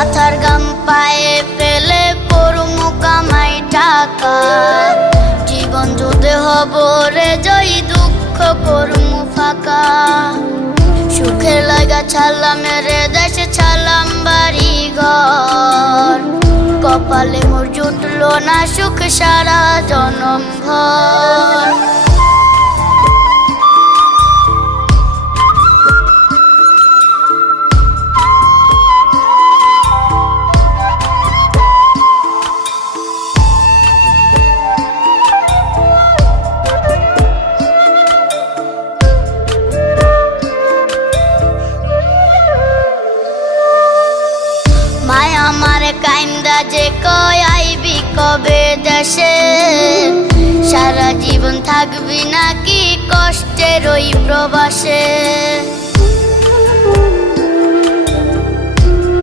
মাথার গাম পায়ে ফেলে করমু কামাই টাকা, জীবন যুদ্ধে হব রে জয়, দুঃখ করমু ফাঁকা। সুখের লাগা ছাড়লাম রে দেশে, ছাড়লাম বাড়ি ঘর, কপালে মোর জুটলো না সুখ সারা জনম ভর। মায়া মারে কাইন্দা যে কয় আইবি কবে দেশে, সারা জীবন থাকবি নাকি কষ্টের ওই প্রবাসে।